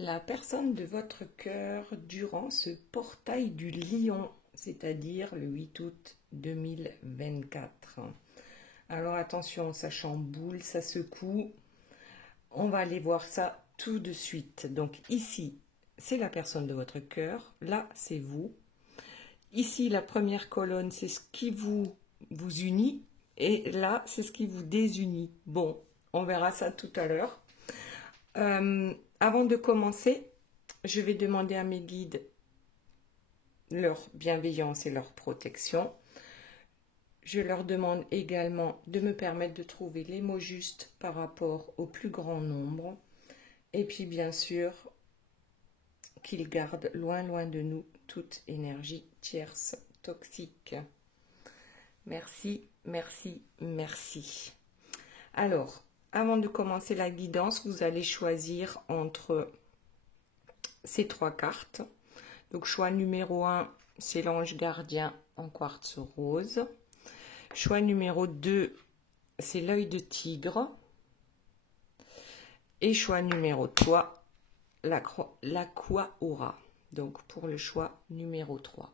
la personne de votre cœur durant ce portail du lion, c'est-à-dire le 8 août 2024. Alors attention, ça chamboule, ça secoue. On va aller voir ça tout de suite. Donc ici, c'est la personne de votre cœur. Là, c'est vous. Ici, la première colonne, c'est ce qui vous unit. Et là, c'est ce qui vous désunit. Bon, on verra ça tout à l'heure. Avant de commencer, je vais demander à mes guides leur bienveillance et leur protection. Je leur demande également de me permettre de trouver les mots justes par rapport au plus grand nombre. Et puis bien sûr, qu'ils gardent loin, loin de nous toute énergie tierce toxique. Merci, merci, merci. Alors, avant de commencer la guidance, vous allez choisir entre ces trois cartes. Donc, choix numéro 1, c'est l'ange gardien en quartz rose. Choix numéro 2, c'est l'œil de tigre. Et choix numéro 3, l'Aqua-Aura. Donc, pour le choix numéro 3.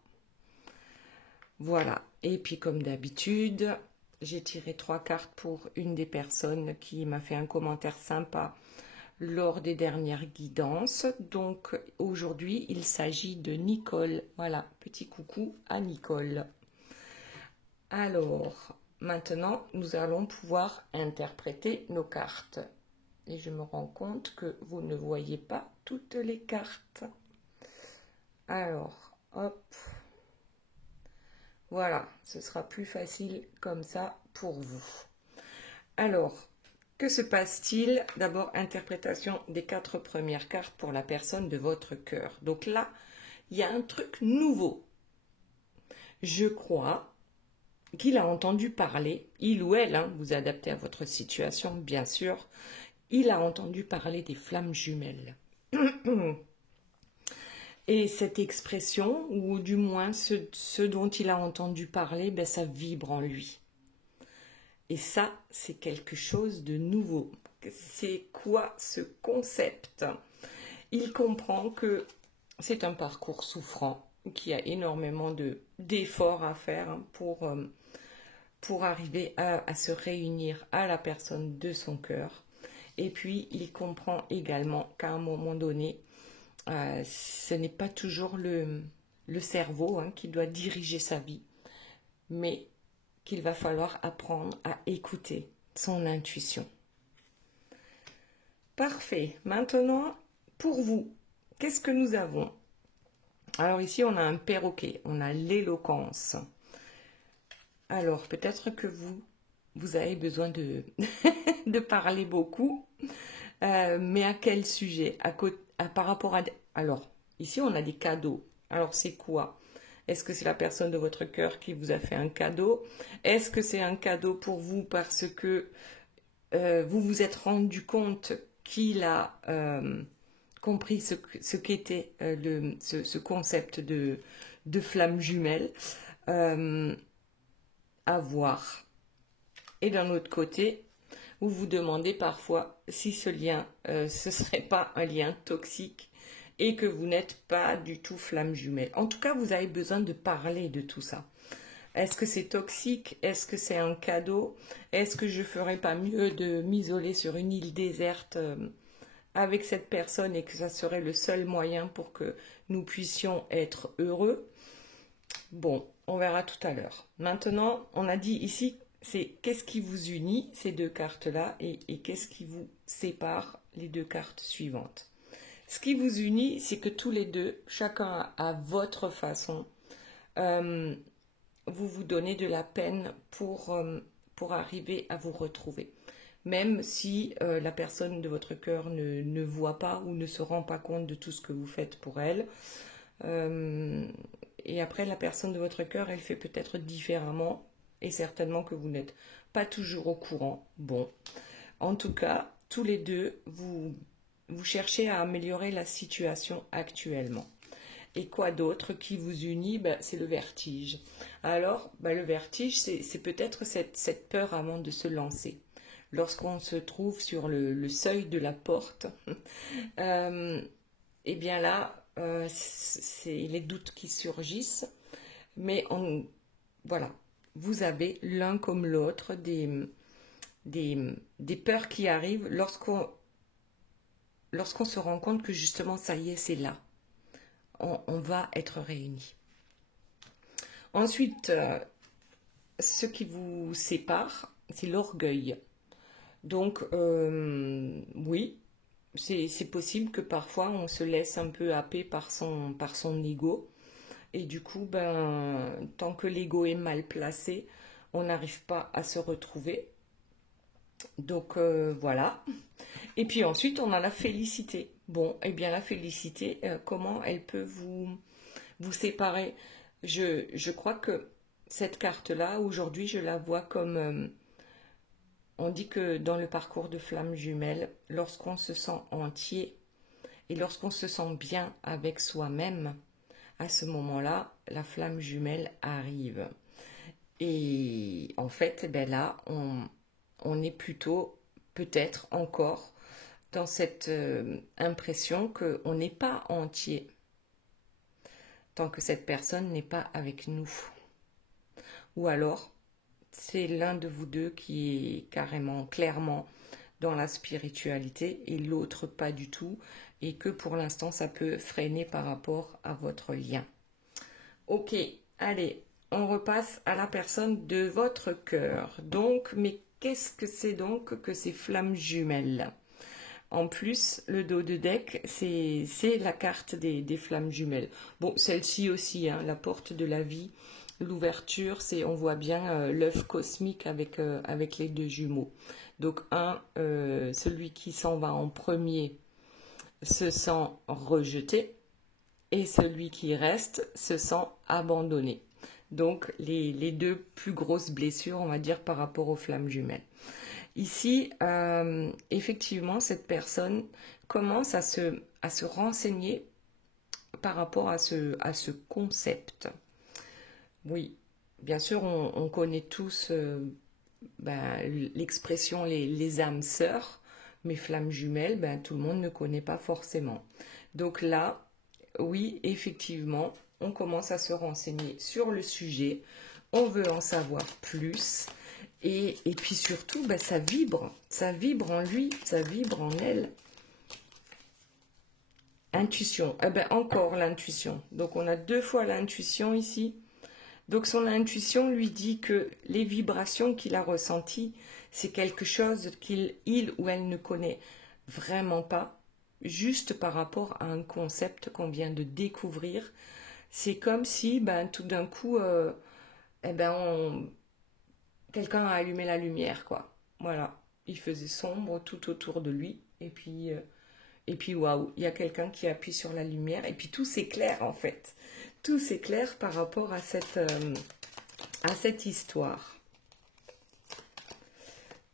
Voilà. Et puis, comme d'habitude, j'ai tiré 3 cartes pour une des personnes qui m'a fait un commentaire sympa lors des dernières guidances. Donc, aujourd'hui, il s'agit de Nicole. Voilà, petit coucou à Nicole. Alors, maintenant, nous allons pouvoir interpréter nos cartes. Et je me rends compte que vous ne voyez pas toutes les cartes. Alors, hop. Voilà, ce sera plus facile comme ça pour vous. Alors, que se passe-t-il? D'abord, interprétation des 4 premières cartes pour la personne de votre cœur. Donc là, il y a un truc nouveau. Je crois qu'il a entendu parler, il ou elle, hein, vous adaptez à votre situation, bien sûr, il a entendu parler des flammes jumelles. Et cette expression, ou du moins ce dont il a entendu parler, ben, ça vibre en lui. Et ça, c'est quelque chose de nouveau. C'est quoi ce concept? Il comprend que c'est un parcours souffrant, qu'il y a énormément d'efforts à faire hein, pour arriver à se réunir à la personne de son cœur. Et puis, il comprend également qu'à un moment donné, ce n'est pas toujours le cerveau hein, qui doit diriger sa vie, mais qu'il va falloir apprendre à écouter son intuition. Parfait. Maintenant, pour vous, qu'est-ce que nous avons? Alors ici, on a un perroquet, on a l'éloquence. Alors, peut-être que vous avez besoin de, de parler beaucoup, mais à quel sujet? Par rapport à... Alors, ici, on a des cadeaux. Alors, c'est quoi? Est-ce que c'est la personne de votre cœur qui vous a fait un cadeau? Est-ce que c'est un cadeau pour vous parce que vous vous êtes rendu compte qu'il a compris ce qu'était ce concept de flamme jumelle? À voir. Et d'un autre côté, vous vous demandez parfois si ce lien, ce serait pas un lien toxique et que vous n'êtes pas du tout flamme jumelle. En tout cas, vous avez besoin de parler de tout ça. Est-ce que c'est toxique? Est-ce que c'est un cadeau? Est-ce que je ferais pas mieux de m'isoler sur une île déserte avec cette personne et que ça serait le seul moyen pour que nous puissions être heureux? Bon, on verra tout à l'heure. Maintenant, on a dit ici, c'est qu'est-ce qui vous unit, ces 2 cartes-là, et qu'est-ce qui vous sépare, les 2 cartes suivantes. Ce qui vous unit, c'est que tous les deux, chacun à votre façon, vous vous donnez de la peine pour arriver à vous retrouver. Même si la personne de votre cœur ne voit pas ou ne se rend pas compte de tout ce que vous faites pour elle. Et après, la personne de votre cœur, elle fait peut-être différemment et certainement que vous n'êtes pas toujours au courant. Bon, en tout cas, tous les deux, vous cherchez à améliorer la situation actuellement. Et quoi d'autre qui vous unit? C'est le vertige. Alors, le vertige, c'est peut-être cette peur avant de se lancer. Lorsqu'on se trouve sur le seuil de la porte, et bien là, c'est les doutes qui surgissent, mais voilà, vous avez l'un comme l'autre des peurs qui arrivent lorsqu'on se rend compte que justement, ça y est, c'est là. On va être réunis. Ensuite, ce qui vous sépare, c'est l'orgueil. Donc, oui, c'est possible que parfois on se laisse un peu happer par son ego. Et du coup, tant que l'ego est mal placé, on n'arrive pas à se retrouver. Donc, voilà. Et puis ensuite, on a la félicité. Bon, eh bien la félicité, comment elle peut vous séparer? Je crois que cette carte-là, aujourd'hui, je la vois comme... on dit que dans le parcours de flamme jumelle, lorsqu'on se sent entier et lorsqu'on se sent bien avec soi-même, à ce moment-là, la flamme jumelle arrive. Et en fait, là, on est plutôt, peut-être encore, dans cette impression qu'on n'est pas entier tant que cette personne n'est pas avec nous. Ou alors, c'est l'un de vous deux qui est carrément, clairement dans la spiritualité et l'autre pas du tout, et que pour l'instant, ça peut freiner par rapport à votre lien. Ok, allez, on repasse à la personne de votre cœur. Donc, mais qu'est-ce que c'est donc que ces flammes jumelles? En plus, le dos de deck, c'est la carte des flammes jumelles. Bon, celle-ci aussi, hein, la porte de la vie, l'ouverture, on voit bien l'œuf cosmique avec les deux jumeaux. Donc, celui qui s'en va en premier se sent rejeté et celui qui reste se sent abandonné. Donc, les deux plus grosses blessures, on va dire, par rapport aux flammes jumelles. Ici, effectivement, cette personne commence à se renseigner par rapport à ce concept. Oui, bien sûr, on connaît tous l'expression les âmes sœurs, mais flammes jumelles, tout le monde ne connaît pas forcément. Donc là, oui, effectivement, on commence à se renseigner sur le sujet, on veut en savoir plus. Et puis surtout, ça vibre en lui, ça vibre en elle. Intuition, encore l'intuition. Donc on a 2 fois l'intuition ici. Donc son intuition lui dit que les vibrations qu'il a ressenties, c'est quelque chose qu'il ou elle ne connaît vraiment pas, juste par rapport à un concept qu'on vient de découvrir. C'est comme si, tout d'un coup, quelqu'un a allumé la lumière, quoi. Voilà, il faisait sombre tout autour de lui, et puis waouh, il y a quelqu'un qui appuie sur la lumière, et puis tout s'éclaire en fait. Tout s'éclaire par rapport à cette histoire.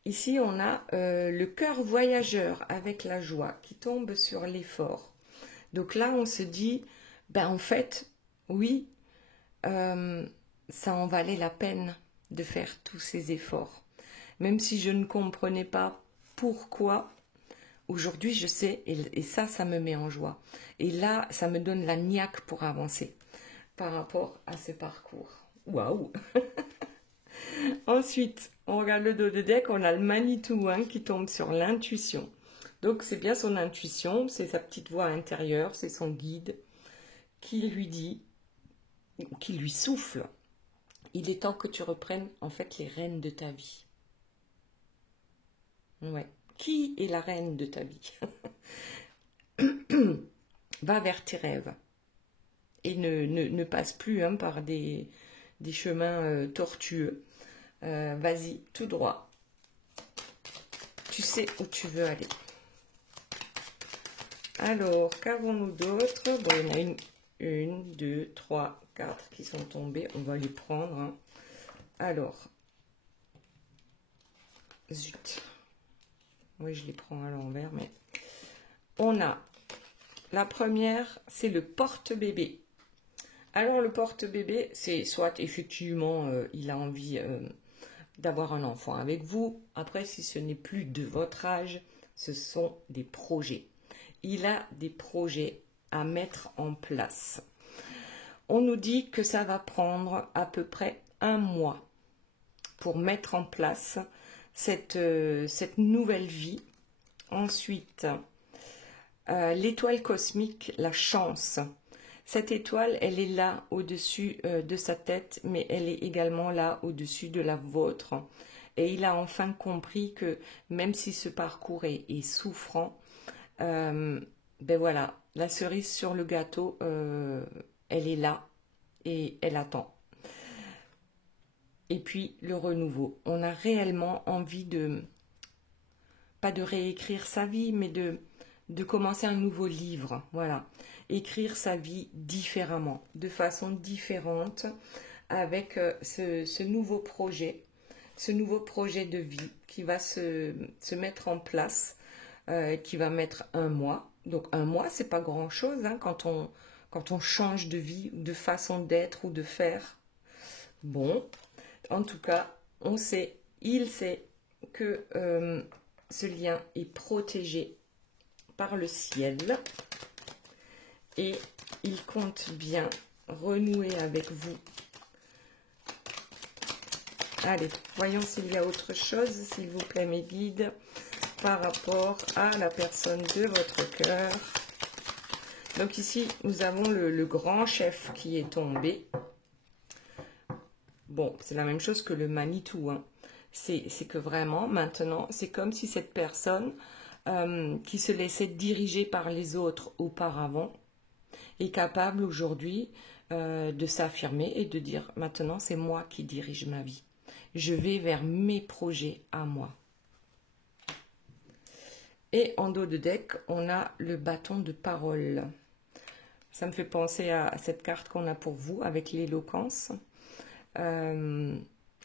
Ici, on a le cœur voyageur avec la joie qui tombe sur l'effort. Donc là, on se dit, en fait, oui, ça en valait la peine de faire tous ces efforts. Même si je ne comprenais pas pourquoi, aujourd'hui je sais, et ça me met en joie. Et là, ça me donne la niaque pour avancer par rapport à ce parcours. Waouh! Ensuite, on regarde le dos de deck, on a le Manitou qui tombe sur l'intuition. Donc c'est bien son intuition, c'est sa petite voix intérieure, c'est son guide qui lui dit, qui lui souffle. Il est temps que tu reprennes en fait les rênes de ta vie. Ouais. Qui est la reine de ta vie? Va vers tes rêves. Et ne passe plus par des chemins tortueux. Vas-y, tout droit. Tu sais où tu veux aller. Alors, qu'avons-nous d'autre? Bon, il y en a une, 2, 3, 4 qui sont tombées. On va les prendre. Alors, zut. Oui, je les prends à l'envers, mais on a la première, c'est le porte-bébé. Alors, le porte-bébé, c'est soit effectivement, il a envie d'avoir un enfant avec vous. Après, si ce n'est plus de votre âge, ce sont des projets. Il a des projets à mettre en place. On nous dit que ça va prendre à peu près 1 mois pour mettre en place cette nouvelle vie. Ensuite, l'étoile cosmique, la chance. Cette étoile, elle est là au-dessus de sa tête, mais elle est également là au-dessus de la vôtre. Et il a enfin compris que même si ce parcours est souffrant, ben voilà, la cerise sur le gâteau, elle est là et elle attend. Et puis le renouveau. On a réellement envie pas de réécrire sa vie, mais de commencer un nouveau livre. Voilà. Écrire sa vie différemment, de façon différente, avec ce nouveau projet de vie qui va se mettre en place, qui va mettre 1 mois. Donc 1 mois, c'est pas grand-chose hein, quand on change de vie, de façon d'être ou de faire. Bon, en tout cas, il sait que ce lien est protégé par le ciel et il compte bien renouer avec vous. Allez, voyons s'il y a autre chose, s'il vous plaît, mes guides, par rapport à la personne de votre cœur. Donc ici, nous avons le grand chef qui est tombé. Bon, c'est la même chose que le Manitou, hein. C'est que vraiment, maintenant, c'est comme si cette personne qui se laissait diriger par les autres auparavant est capable aujourd'hui de s'affirmer et de dire « Maintenant, c'est moi qui dirige ma vie. Je vais vers mes projets à moi. » Et en dos de deck, on a le bâton de parole. Ça me fait penser à cette carte qu'on a pour vous avec l'éloquence.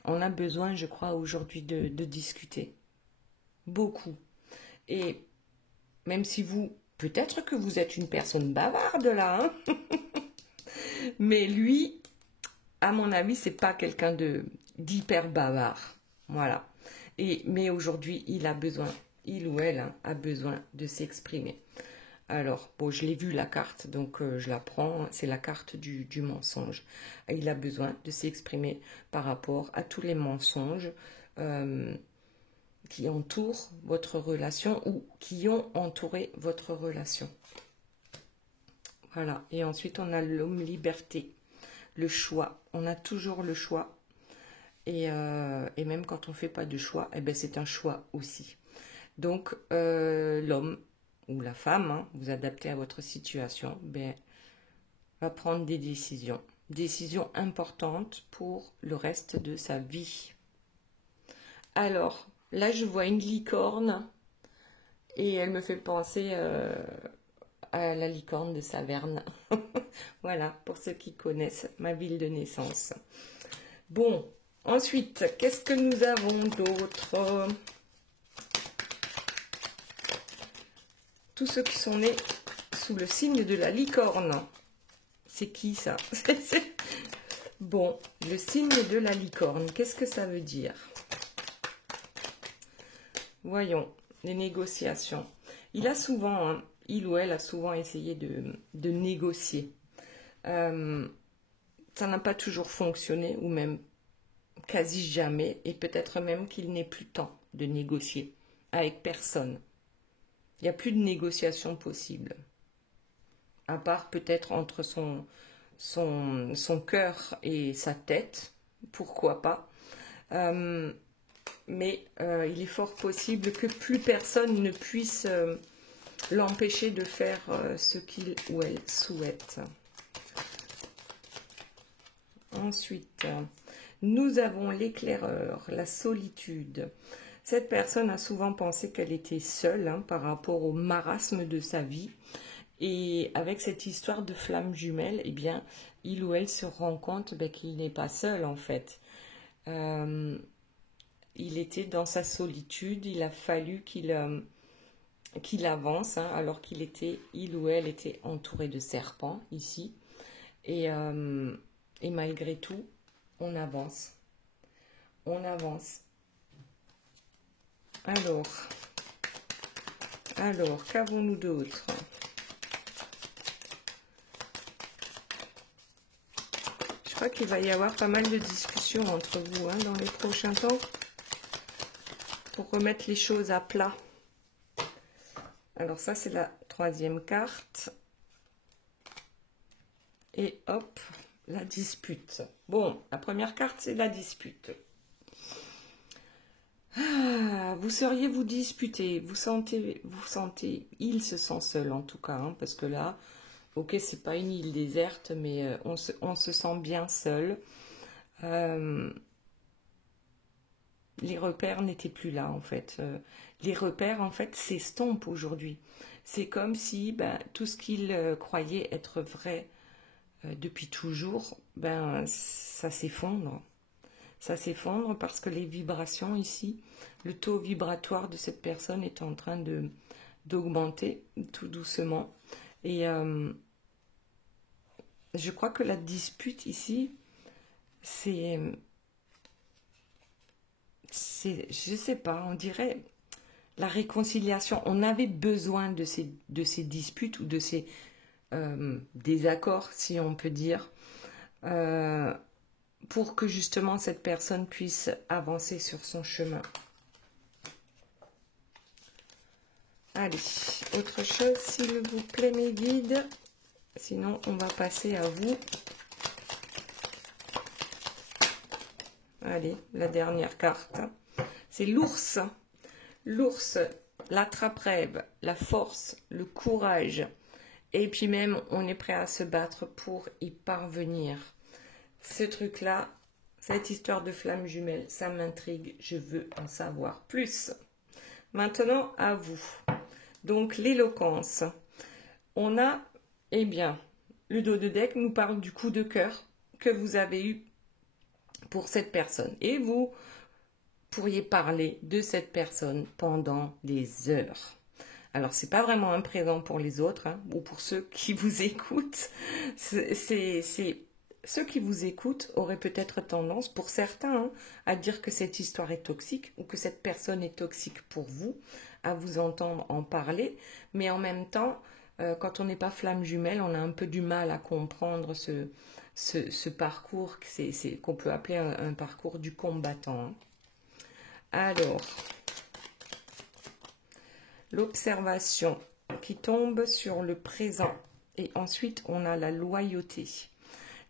On a besoin, je crois, aujourd'hui de discuter. Beaucoup. Et même si peut-être que vous êtes une personne bavarde là, hein mais lui, à mon avis, c'est pas quelqu'un d'hyper bavard. Voilà. Mais aujourd'hui, il ou elle hein, a besoin de s'exprimer. Alors, bon, je l'ai vu la carte, donc je la prends, c'est la carte du mensonge. Il a besoin de s'exprimer par rapport à tous les mensonges qui entourent votre relation ou qui ont entouré votre relation. Voilà, et ensuite on a l'homme liberté, le choix. On a toujours le choix, et même quand on ne fait pas de choix, eh ben, c'est un choix aussi. Donc, l'homme ou la femme, hein, vous adaptez à votre situation, ben, va prendre des décisions importantes pour le reste de sa vie. Alors, là je vois une licorne et elle me fait penser à la licorne de Saverne. Voilà, pour ceux qui connaissent ma ville de naissance. Bon, ensuite, qu'est-ce que nous avons d'autre ? Tous ceux qui sont nés sous le signe de la licorne. C'est qui ça? Bon, le signe de la licorne, qu'est-ce que ça veut dire? Voyons, les négociations. Il ou elle a souvent essayé de négocier. Ça n'a pas toujours fonctionné, ou même quasi jamais, et peut-être même qu'il n'est plus temps de négocier avec personne. Il n'y a plus de négociation possible. À part peut-être entre son cœur et sa tête, pourquoi pas. Mais il est fort possible que plus personne ne puisse l'empêcher de faire ce qu'il ou elle souhaite. Ensuite, nous avons l'éclaireur, la solitude. Cette personne a souvent pensé qu'elle était seule hein, par rapport au marasme de sa vie. Et avec cette histoire de flamme jumelle, eh bien, il ou elle se rend compte qu'il n'est pas seul en fait. Il était dans sa solitude, il a fallu qu'il avance, hein, alors il ou elle était entouré de serpents ici. Et malgré tout, on avance. On avance. Alors, qu'avons-nous d'autre? crois qu'il va y avoir pas mal de discussions entre vous hein, dans les prochains temps pour remettre les choses à plat. Alors ça, c'est la troisième carte. Et hop, la dispute. Bon, la première carte, c'est la dispute. Ah, vous seriez vous disputer, vous sentez, il se sent seul en tout cas, hein, parce que là, ok, c'est pas une île déserte, mais on se sent bien seul. Les repères n'étaient plus là en fait. Les repères en fait s'estompent aujourd'hui. C'est comme si tout ce qu'il croyait être vrai depuis toujours, ça s'effondre. Ça s'effondre parce que les vibrations ici, le taux vibratoire de cette personne est en train d'augmenter tout doucement. Et je crois que la dispute ici, je sais pas, on dirait la réconciliation. On avait besoin de ces disputes ou de ces désaccords, si on peut dire, pour que justement cette personne puisse avancer sur son chemin. Allez, autre chose, s'il vous plaît, mes guides. Sinon, on va passer à vous. Allez, la dernière carte. C'est l'ours. L'ours, l'attrape-rêve, la force, le courage. Et puis même, on est prêt à se battre pour y parvenir. Ce truc-là, cette histoire de flamme jumelle, ça m'intrigue. Je veux en savoir plus. Maintenant, à vous. Donc, l'éloquence. On a, eh bien, le dos de deck nous parle du coup de cœur que vous avez eu pour cette personne. Et vous pourriez parler de cette personne pendant des heures. Alors, c'est pas vraiment un présent pour les autres, hein, ou pour ceux qui vous écoutent. Ceux qui vous écoutent auraient peut-être tendance, pour certains, hein, à dire que cette histoire est toxique ou que cette personne est toxique pour vous, à vous entendre en parler. Mais en même temps, quand on n'est pas flamme jumelle, on a un peu du mal à comprendre ce parcours qu'on peut appeler un parcours du combattant. Hein. Alors, l'observation qui tombe sur le présent. Et ensuite, on a la loyauté.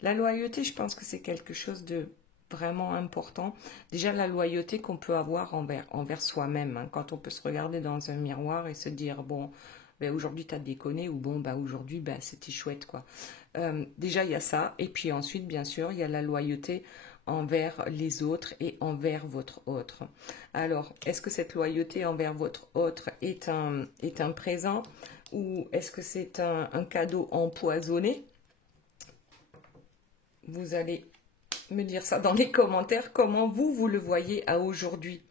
La loyauté, je pense que c'est quelque chose de vraiment important. Déjà, la loyauté qu'on peut avoir envers soi-même. Hein, quand on peut se regarder dans un miroir et se dire, bon, aujourd'hui, t'as déconné, ou bon, aujourd'hui, c'était chouette, quoi. Déjà, il y a ça. Et puis ensuite, bien sûr, il y a la loyauté envers les autres et envers votre autre. Alors, est-ce que cette loyauté envers votre autre est un présent ou est-ce que c'est un cadeau empoisonné? Vous allez me dire ça dans les commentaires, comment vous le voyez à aujourd'hui.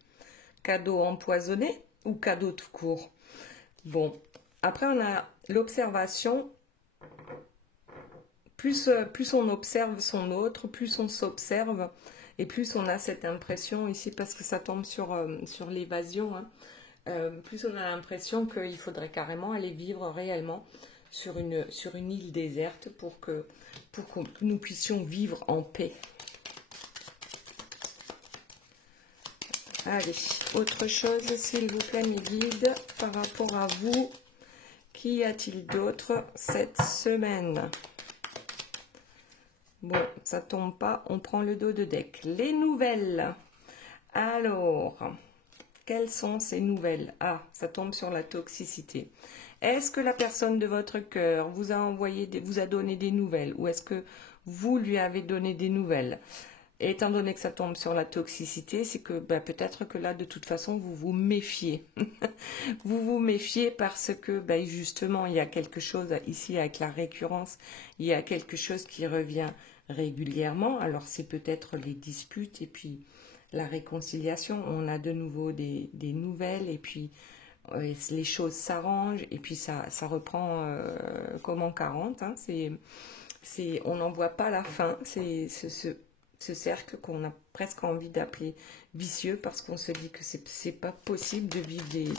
Cadeau empoisonné ou cadeau tout court? Bon, après on a l'observation. Plus on observe son autre, plus on s'observe et plus on a cette impression ici, parce que ça tombe sur l'évasion, hein, plus on a l'impression qu'il faudrait carrément aller vivre réellement sur une île déserte pour que nous puissions vivre en paix. Allez, autre chose, s'il vous plaît, mes guides, par rapport à vous, qu'y a-t-il d'autre cette semaine? Bon, ça tombe pas, on prend le dos de deck. Les nouvelles. Alors, quelles sont ces nouvelles? Ah, ça tombe sur la toxicité. Est-ce que la personne de votre cœur vous a donné des nouvelles ou est-ce que vous lui avez donné des nouvelles? Et étant donné que ça tombe sur la toxicité, c'est que peut-être que là, de toute façon, vous vous méfiez. Vous vous méfiez parce que justement, il y a quelque chose ici avec la récurrence, il y a quelque chose qui revient régulièrement. Alors, c'est peut-être les disputes et puis la réconciliation. On a de nouveau des nouvelles et puis les choses s'arrangent et puis ça reprend comme en 40. Hein. On n'en voit pas la fin. C'est ce cercle qu'on a presque envie d'appeler vicieux parce qu'on se dit que c'est pas possible de vivre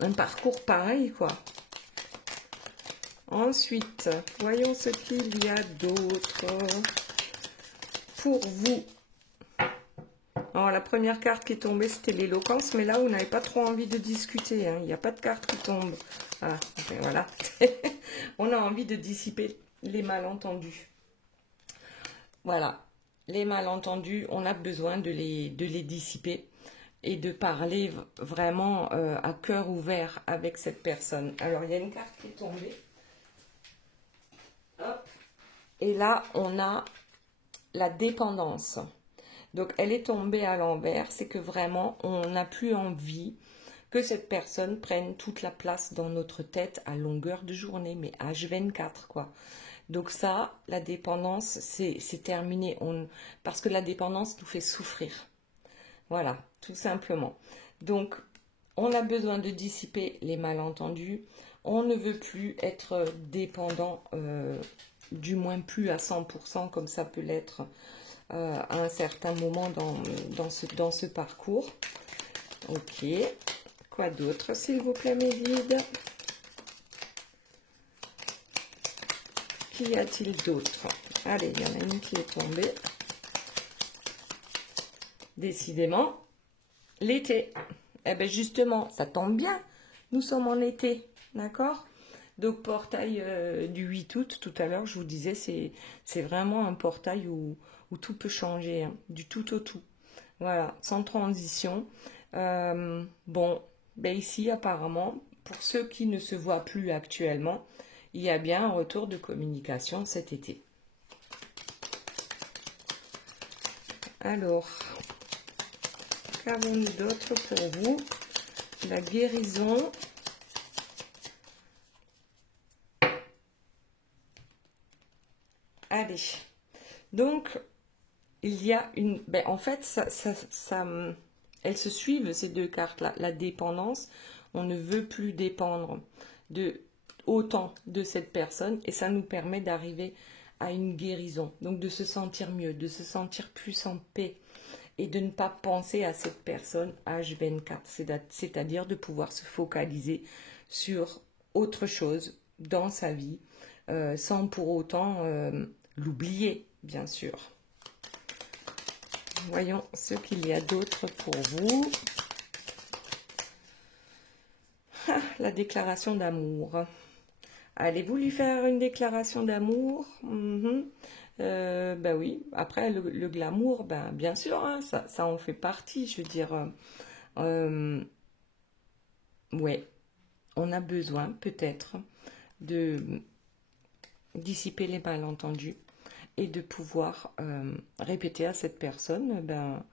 un parcours pareil, quoi. Ensuite, voyons ce qu'il y a d'autre pour vous. Alors, la première carte qui est tombée, c'était l'éloquence, mais là, vous n'avez pas trop envie de discuter. Hein. Il n'y a pas de carte qui tombe. Ah, enfin, voilà. On a envie de dissiper les malentendus. Voilà. Les malentendus, on a besoin de les dissiper et de parler vraiment à cœur ouvert avec cette personne. Alors, il y a une carte qui est tombée. Hop. Et là, on a la dépendance. Donc, elle est tombée à l'envers. C'est que vraiment, on n'a plus envie que cette personne prenne toute la place dans notre tête à longueur de journée, mais H24, quoi. Donc ça, la dépendance, c'est terminé. Parce que la dépendance nous fait souffrir. Voilà, tout simplement. Donc, on a besoin de dissiper les malentendus. On ne veut plus être dépendant, du moins plus à 100%, comme ça peut l'être à un certain moment dans ce parcours. Ok. Quoi d'autre, s'il vous plaît, mes guides? Qu'y a-t-il d'autre? Allez, il y en a une qui est tombée. Décidément, l'été. Eh bien, justement, ça tombe bien. Nous sommes en été, d'accord? Donc, portail du 8 août, tout à l'heure, je vous disais, c'est vraiment un portail où tout peut changer, hein, du tout au tout. Voilà, sans transition. Bon, ben ici, apparemment, pour ceux qui ne se voient plus actuellement, il y a bien un retour de communication cet été. Alors, qu'avons-nous d'autre pour vous? La guérison. Allez. Donc, il y a une... Ben, en fait, elles se suivent, ces deux cartes-là. La dépendance, on ne veut plus dépendre autant de cette personne et ça nous permet d'arriver à une guérison. Donc, de se sentir mieux, de se sentir plus en paix et de ne pas penser à cette personne H24. C'est-à-dire de pouvoir se focaliser sur autre chose dans sa vie sans pour autant l'oublier, bien sûr. Voyons ce qu'il y a d'autre pour vous. Ah, la déclaration d'amour. Allez-vous lui faire une déclaration d'amour? Ben oui, après le glamour, ben, bien sûr, hein, ça en fait partie, je veux dire. Ouais, on a besoin peut-être de dissiper les malentendus et de pouvoir répéter à cette personne, ben,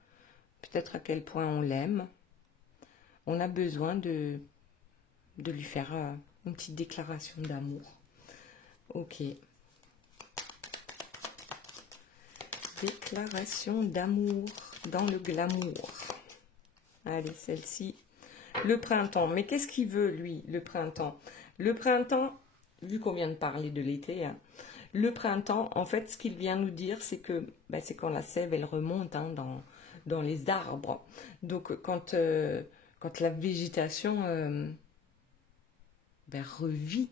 peut-être à quel point on l'aime. On a besoin de lui faire une petite déclaration d'amour. Ok. Déclaration d'amour dans le glamour. Allez, celle-ci. Le printemps. Mais qu'est-ce qu'il veut, lui, le printemps? Le printemps, vu qu'on vient de parler de l'été, hein, le printemps, en fait, ce qu'il vient nous dire, c'est que ben, c'est quand la sève, elle remonte hein, dans les arbres. Donc, quand la végétation ben, revit.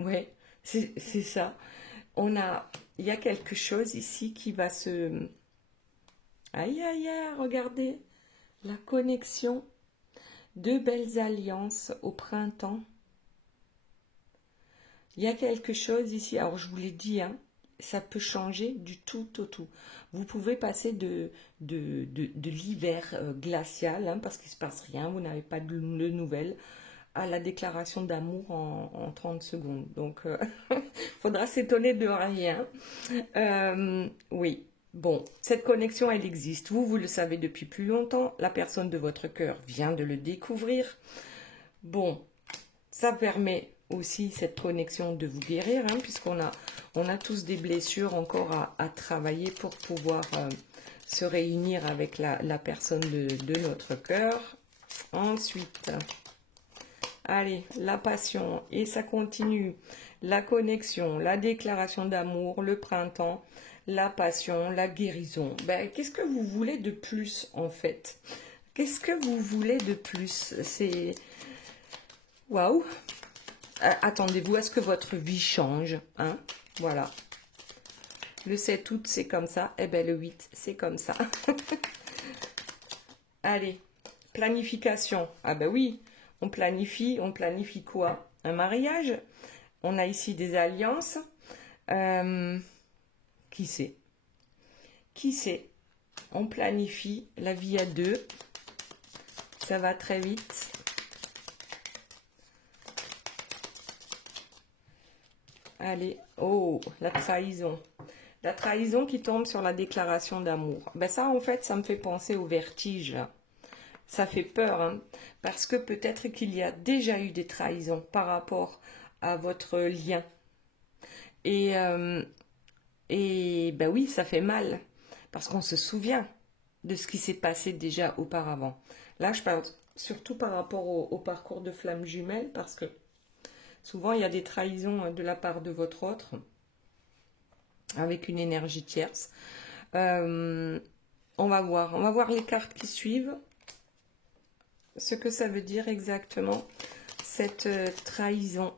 Ouais, c'est ça. Il y a quelque chose ici qui va se... Aïe, aïe, aïe, regardez. La connexion. Deux belles alliances au printemps. Il y a quelque chose ici, alors je vous l'ai dit, hein, ça peut changer du tout au tout. Vous pouvez passer de l'hiver glacial, hein, parce qu'il ne se passe rien, vous n'avez pas de nouvelles, à la déclaration d'amour en 30 secondes. Donc, il faudra s'étonner de rien. Oui, bon, cette connexion, elle existe. Vous le savez depuis plus longtemps. La personne de votre cœur vient de le découvrir. Bon, ça permet aussi cette connexion de vous guérir, hein, puisqu'on a tous des blessures encore à travailler pour pouvoir se réunir avec la personne de notre cœur. Ensuite, allez, la passion, et ça continue. La connexion, la déclaration d'amour, le printemps, la passion, la guérison. Ben, qu'est-ce que vous voulez de plus, en fait? Qu'est-ce que vous voulez de plus? C'est... Waouh! attendez-vous à ce que votre vie change. Hein, voilà. Le 7 août, c'est comme ça. Eh bien, le 8, c'est comme ça. Allez, planification. Ah ben oui, on planifie quoi? Un mariage. On a ici des alliances. Qui sait? Qui sait? On planifie la vie à deux. Ça va très vite. Allez, oh, la trahison. La trahison qui tombe sur la déclaration d'amour. Ben ça, en fait, ça me fait penser au vertige. Ça fait peur, hein, parce que peut-être qu'il y a déjà eu des trahisons par rapport à votre lien. Et ben oui, ça fait mal, parce qu'on se souvient de ce qui s'est passé déjà auparavant. Là, je parle surtout par rapport au parcours de flamme jumelle, parce que souvent, il y a des trahisons de la part de votre autre, avec une énergie tierce. On va voir les cartes qui suivent, ce que ça veut dire exactement, cette trahison.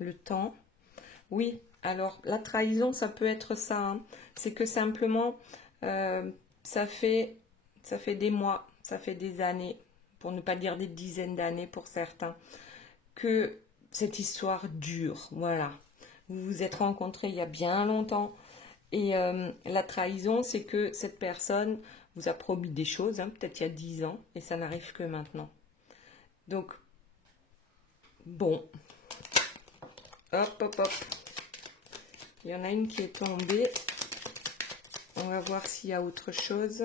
Le temps. Oui, alors la trahison, ça peut être ça. Hein. C'est que simplement, ça fait des mois, ça fait des années, pour ne pas dire des dizaines d'années pour certains, que cette histoire dure. Voilà. Vous vous êtes rencontrés il y a bien longtemps. Et la trahison, c'est que cette personne vous a promis des choses, hein, peut-être il y a 10 ans, et ça n'arrive que maintenant. Donc, bon. Hop, hop, hop. Il y en a une qui est tombée. On va voir s'il y a autre chose.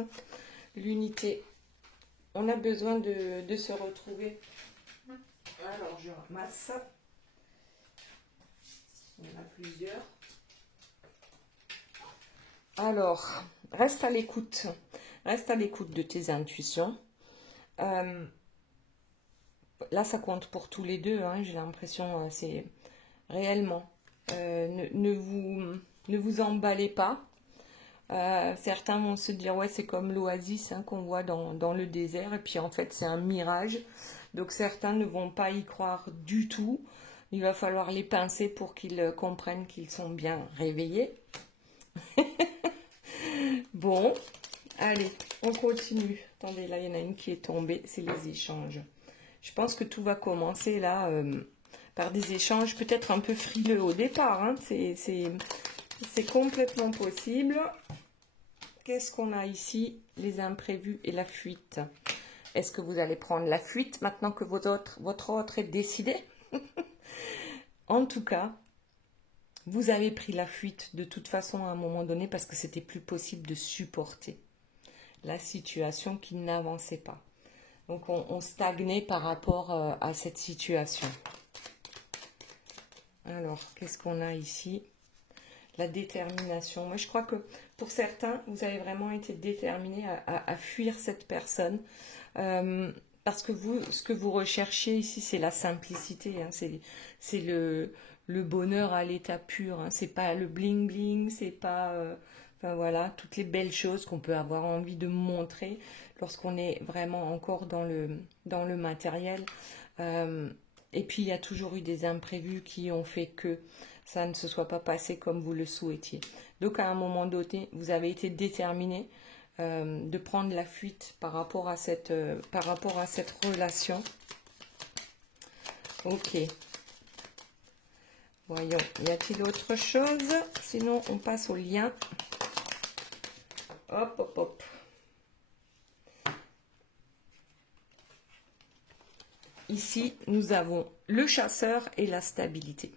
L'unité. On a besoin de se retrouver. Alors, je ramasse. Il y en a plusieurs. Alors, reste à l'écoute. Reste à l'écoute de tes intuitions. Là, ça compte pour tous les deux. Hein, j'ai l'impression, c'est réellement. Ne vous emballez pas. Certains vont se dire, ouais, c'est comme l'oasis hein, qu'on voit dans le désert. Et puis, en fait, c'est un mirage. Donc, certains ne vont pas y croire du tout. Il va falloir les pincer pour qu'ils comprennent qu'ils sont bien réveillés. Bon, allez, on continue. Attendez, là, il y en a une qui est tombée. C'est les échanges. Je pense que tout va commencer là par des échanges peut-être un peu frileux au départ. Hein. C'est complètement possible. Qu'est-ce qu'on a ici? Les imprévus et la fuite. Est-ce que vous allez prendre la fuite maintenant que votre autre est décidé? En tout cas, vous avez pris la fuite de toute façon à un moment donné parce que c'était plus possible de supporter la situation qui n'avançait pas. Donc on stagnait par rapport à cette situation. Alors, qu'est-ce qu'on a ici? La détermination. Moi, je crois que pour certains, vous avez vraiment été déterminés à fuir cette personne. Parce que vous, ce que vous recherchez ici, c'est la simplicité. Hein, c'est le bonheur à l'état pur. Hein, c'est pas le bling bling, c'est pas, enfin voilà, toutes les belles choses qu'on peut avoir envie de montrer lorsqu'on est vraiment encore dans le matériel. Et puis il y a toujours eu des imprévus qui ont fait que ça ne se soit pas passé comme vous le souhaitiez. Donc à un moment donné, vous avez été déterminé de prendre la fuite par rapport à cette relation. Ok. Voyons, y a-t-il autre chose? Sinon, on passe au lien. Hop, hop, hop. Ici, nous avons le chasseur et la stabilité.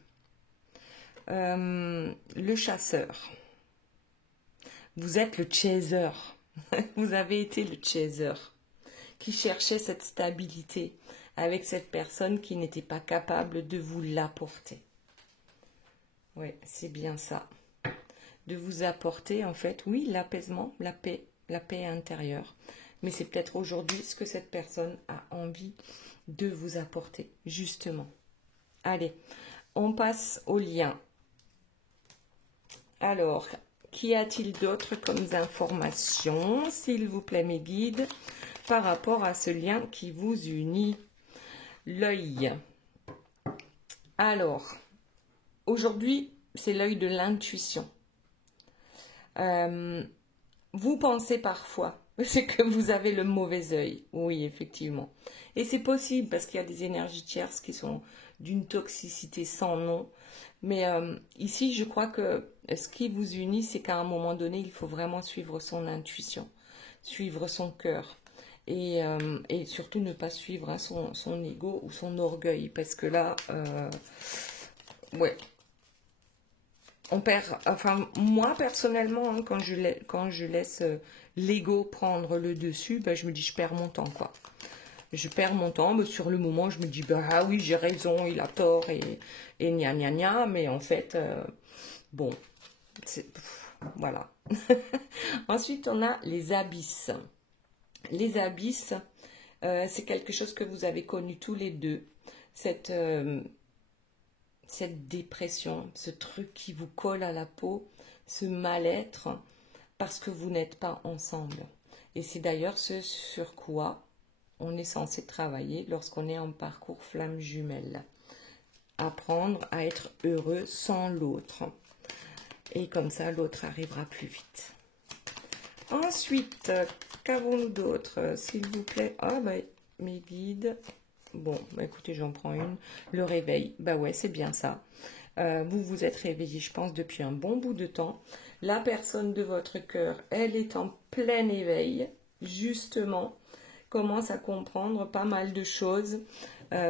Le chasseur. Vous êtes le chaser. Vous avez été le chaser qui cherchait cette stabilité avec cette personne qui n'était pas capable de vous l'apporter. Oui, c'est bien ça. De vous apporter, en fait, oui, l'apaisement, la paix intérieure. Mais c'est peut-être aujourd'hui ce que cette personne a envie de vous apporter, justement. Allez, on passe au lien. Alors, Qu'y a-t-il d'autre comme informations, s'il vous plaît, mes guides, par rapport à ce lien qui vous unit? L'œil. Alors, aujourd'hui, c'est l'œil de l'intuition. Vous pensez parfois c'est que vous avez le mauvais œil. Oui, effectivement. Et c'est possible parce qu'il y a des énergies tierces qui sont d'une toxicité sans nom. Mais ici, je crois que ce qui vous unit, c'est qu'à un moment donné, il faut vraiment suivre son intuition, suivre son cœur. Et surtout ne pas suivre hein, son ego ou son orgueil. Parce que là, ouais. On perd, enfin moi personnellement, hein, quand je laisse l'ego prendre le dessus, ben, je me dis je perds mon temps quoi. Je perds mon temps, mais sur le moment je me dis bah ah oui j'ai raison, il a tort et gna gna gna, mais en fait bon, voilà. Ensuite on a les abysses. Les abysses, c'est quelque chose que vous avez connu tous les deux. Cette dépression, ce truc qui vous colle à la peau, ce mal-être, parce que vous n'êtes pas ensemble. Et c'est d'ailleurs ce sur quoi on est censé travailler lorsqu'on est en parcours flamme jumelle. Apprendre à être heureux sans l'autre. Et comme ça, l'autre arrivera plus vite. Ensuite, qu'avons-nous d'autre, s'il vous plaît? Ah, bah, mes guides... Bon, bah écoutez, j'en prends une. Le réveil, bah ouais, c'est bien ça. Vous vous êtes réveillé, je pense, depuis un bon bout de temps. La personne de votre cœur, elle est en plein éveil, justement, commence à comprendre pas mal de choses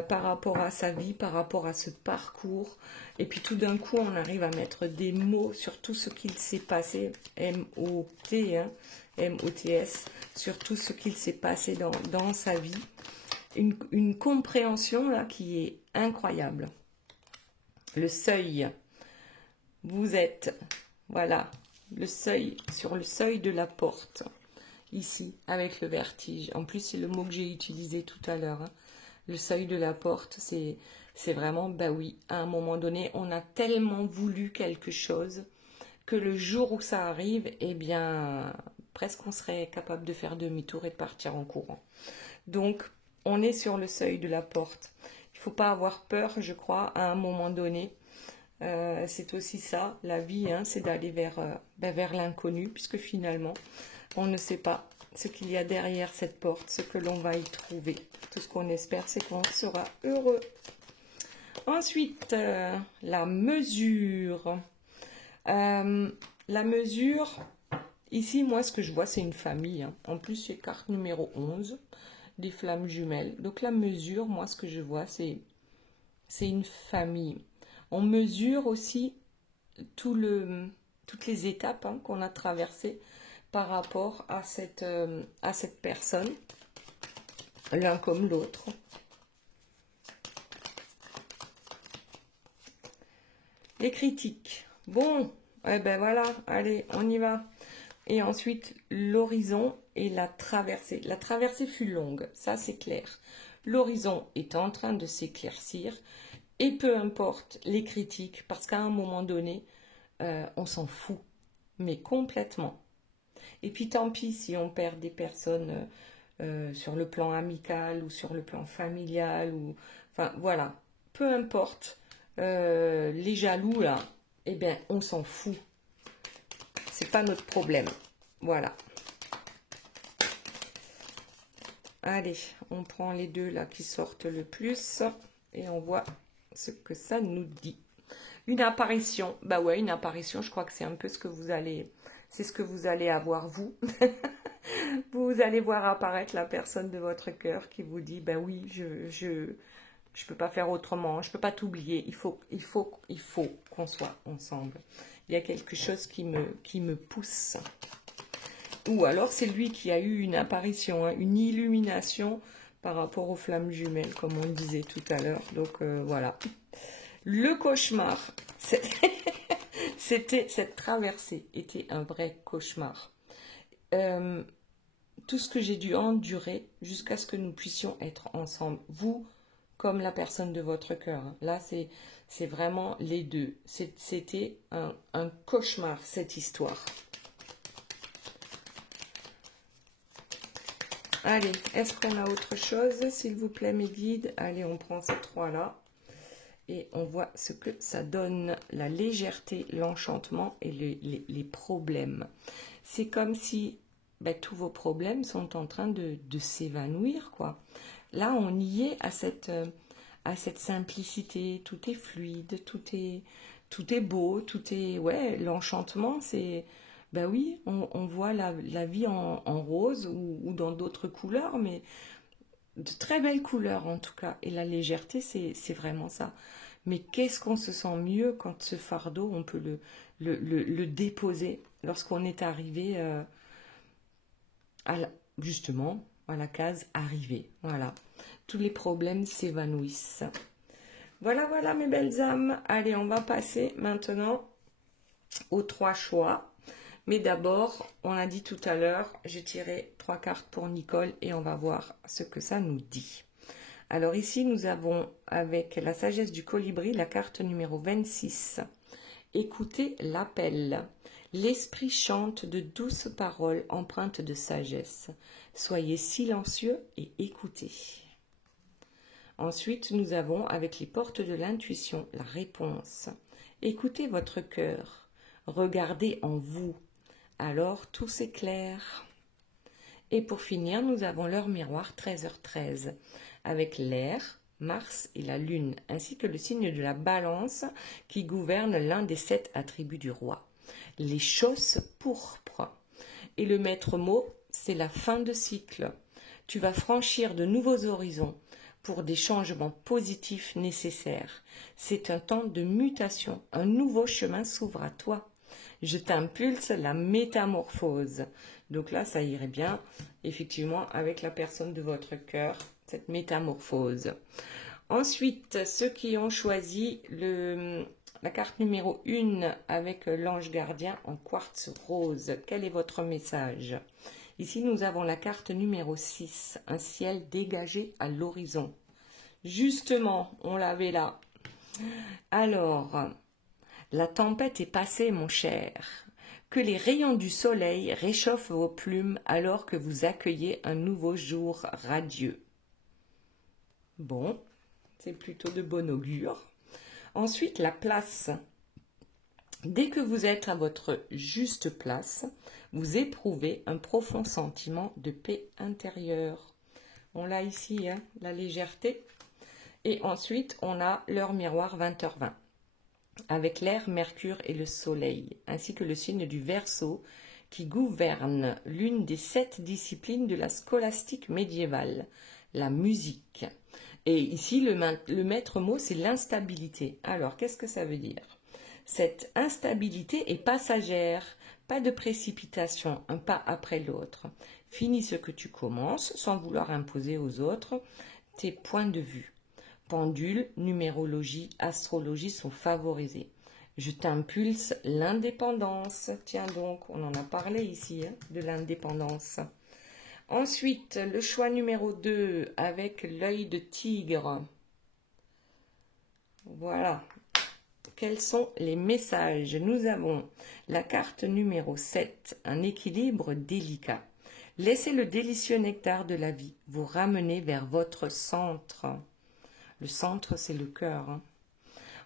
par rapport à sa vie, par rapport à ce parcours. Et puis tout d'un coup, on arrive à mettre des mots sur tout ce qu'il s'est passé, M-O-T, hein, M-O-T-S, sur tout ce qu'il s'est passé dans sa vie. Une compréhension là qui est incroyable. Le seuil. Vous êtes, voilà, le seuil, sur le seuil de la porte. Ici, avec le vertige. En plus, c'est le mot que j'ai utilisé tout à l'heure. Hein. Le seuil de la porte, c'est vraiment, bah oui, à un moment donné, on a tellement voulu quelque chose que le jour où ça arrive, eh bien, presque on serait capable de faire demi-tour et de partir en courant. Donc, on est sur le seuil de la porte. Il ne faut pas avoir peur, je crois, à un moment donné. C'est aussi ça, la vie, hein, c'est d'aller vers l'inconnu, puisque finalement, on ne sait pas ce qu'il y a derrière cette porte, ce que l'on va y trouver. Tout ce qu'on espère, c'est qu'on sera heureux. Ensuite, la mesure. La mesure, ici, moi, ce que je vois, c'est une famille. Hein. En plus, c'est carte numéro 11. Des flammes jumelles. Donc la mesure, moi ce que je vois, c'est une famille. On mesure aussi toutes les étapes hein, qu'on a traversées par rapport à cette personne, l'un comme l'autre. Les critiques. Bon, eh ben voilà, allez, on y va. Et ensuite, l'horizon et la traversée. La traversée fut longue, ça c'est clair. L'horizon est en train de s'éclaircir et peu importe les critiques, parce qu'à un moment donné, on s'en fout, mais complètement. Et puis tant pis si on perd des personnes sur le plan amical ou sur le plan familial, ou enfin voilà, peu importe. Les jaloux là, eh bien on s'en fout. C'est pas notre problème. Voilà. Allez, on prend les deux là qui sortent le plus et on voit ce que ça nous dit. Une apparition. Bah ouais, une apparition, je crois que c'est un peu ce que vous allez... C'est ce que vous allez avoir, vous. Vous allez voir apparaître la personne de votre cœur qui vous dit, bah oui, je peux pas faire autrement, je peux pas t'oublier, il faut qu'on soit ensemble. Il y a quelque chose qui me pousse. Ou alors c'est lui qui a eu une apparition, hein, une illumination par rapport aux flammes jumelles, comme on le disait tout à l'heure. Donc voilà. Le cauchemar, c'était cette traversée était un vrai cauchemar. Tout ce que j'ai dû endurer jusqu'à ce que nous puissions être ensemble. Vous, comme la personne de votre cœur. Là, C'est vraiment les deux. C'était un cauchemar, cette histoire. Allez, est-ce qu'on a autre chose, s'il vous plaît, mes guides? Allez, on prend ces trois-là. Et on voit ce que ça donne, la légèreté, l'enchantement et les problèmes. C'est comme si ben, tous vos problèmes sont en train de s'évanouir, quoi. Là, on y est à cette simplicité, tout est fluide, tout est beau, tout est... Ouais, l'enchantement, c'est... Ben oui, on voit la vie en rose ou dans d'autres couleurs, mais de très belles couleurs en tout cas. Et la légèreté, c'est vraiment ça. Mais qu'est-ce qu'on se sent mieux quand ce fardeau, on peut le déposer lorsqu'on est arrivé justement à la case arrivée. Voilà. Tous les problèmes s'évanouissent. Voilà, voilà mes belles âmes. Allez, on va passer maintenant aux trois choix. Mais d'abord, on l'a dit tout à l'heure, j'ai tiré 3 cartes pour Nicole et on va voir ce que ça nous dit. Alors ici, nous avons avec la sagesse du colibri la carte numéro 26. Écoutez l'appel. L'esprit chante de douces paroles empreintes de sagesse. Soyez silencieux et écoutez. Ensuite, nous avons avec les portes de l'intuition la réponse. Écoutez votre cœur. Regardez en vous. Alors tout s'éclaire. Et pour finir, nous avons l'heure miroir 13h13 avec l'air, Mars et la Lune, ainsi que le signe de la Balance qui gouverne l'un des 7 attributs du roi. Les chausses pourpres. Et le maître mot, c'est la fin de cycle. Tu vas franchir de nouveaux horizons pour des changements positifs nécessaires. C'est un temps de mutation, un nouveau chemin s'ouvre à toi. Je t'impulse la métamorphose. Donc là, ça irait bien, effectivement, avec la personne de votre cœur, cette métamorphose. Ensuite, ceux qui ont choisi la carte numéro 1 avec l'ange gardien en quartz rose, quel est votre message? Ici, nous avons la carte numéro 6, un ciel dégagé à l'horizon. Justement, on l'avait là. Alors... La tempête est passée, mon cher. Que les rayons du soleil réchauffent vos plumes alors que vous accueillez un nouveau jour radieux. Bon, c'est plutôt de bon augure. Ensuite, la place. Dès que vous êtes à votre juste place, vous éprouvez un profond sentiment de paix intérieure. On l'a ici, hein, la légèreté. Et ensuite, on a l'heure miroir 20h20. Avec l'air, Mercure et le Soleil, ainsi que le signe du Verseau, qui gouverne l'une des 7 disciplines de la scolastique médiévale, la musique. Et ici, le maître mot, c'est l'instabilité. Alors, qu'est-ce que ça veut dire? Cette instabilité est passagère, pas de précipitation, un pas après l'autre. Finis ce que tu commences, sans vouloir imposer aux autres tes points de vue. Pendule, numérologie, astrologie sont favorisés. Je t'impulse l'indépendance. Tiens donc, on en a parlé ici, hein, de l'indépendance. Ensuite, le choix numéro 2 avec l'œil de tigre. Voilà. Quels sont les messages? Nous avons la carte numéro 7, un équilibre délicat. Laissez le délicieux nectar de la vie vous ramener vers votre centre. Le centre, c'est le cœur. Hein.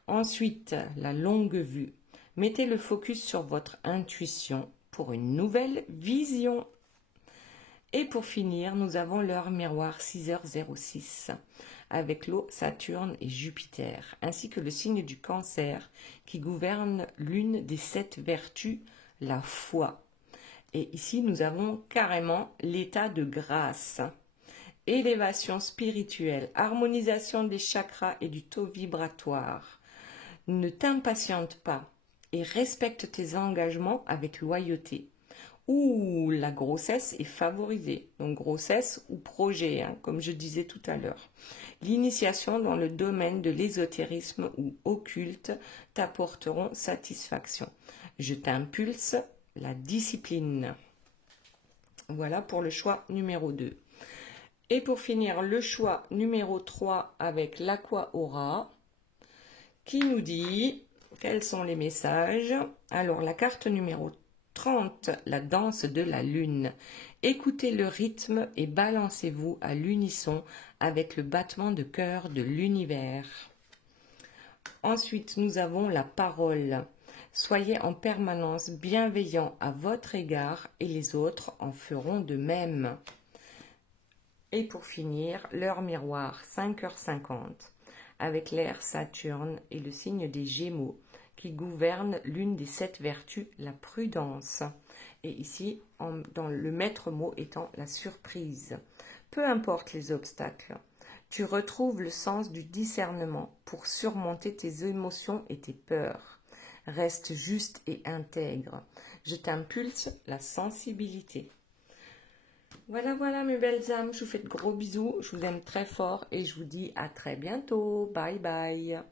Ensuite, la longue vue. Mettez le focus sur votre intuition pour une nouvelle vision. Et pour finir, nous avons l'heure miroir 6h06 avec l'eau, Saturne et Jupiter, ainsi que le signe du Cancer qui gouverne l'une des 7 vertus, la foi. Et ici, nous avons carrément l'état de grâce. Élévation spirituelle, harmonisation des chakras et du taux vibratoire. Ne t'impatiente pas et respecte tes engagements avec loyauté. Ou la grossesse est favorisée, donc grossesse ou projet, hein, comme je disais tout à l'heure. L'initiation dans le domaine de l'ésotérisme ou occulte t'apporteront satisfaction. Je t'impulse la discipline. Voilà pour le choix numéro 2. Et pour finir, le choix numéro 3 avec l'Aqua Aura. qui nous dit quels sont les messages. Alors, la carte numéro 30, la danse de la lune. Écoutez le rythme et balancez-vous à l'unisson avec le battement de cœur de l'univers. Ensuite, nous avons la parole. Soyez en permanence bienveillant à votre égard et les autres en feront de même. Et pour finir, l'heure miroir, 5h50, avec l'ère Saturne et le signe des Gémeaux, qui gouverne l'une des 7 vertus, la prudence. Et ici, dans le maître mot étant la surprise. Peu importe les obstacles, tu retrouves le sens du discernement pour surmonter tes émotions et tes peurs. Reste juste et intègre. Je t'impulse la sensibilité. Voilà, voilà mes belles âmes, je vous fais de gros bisous, je vous aime très fort et je vous dis à très bientôt. Bye bye.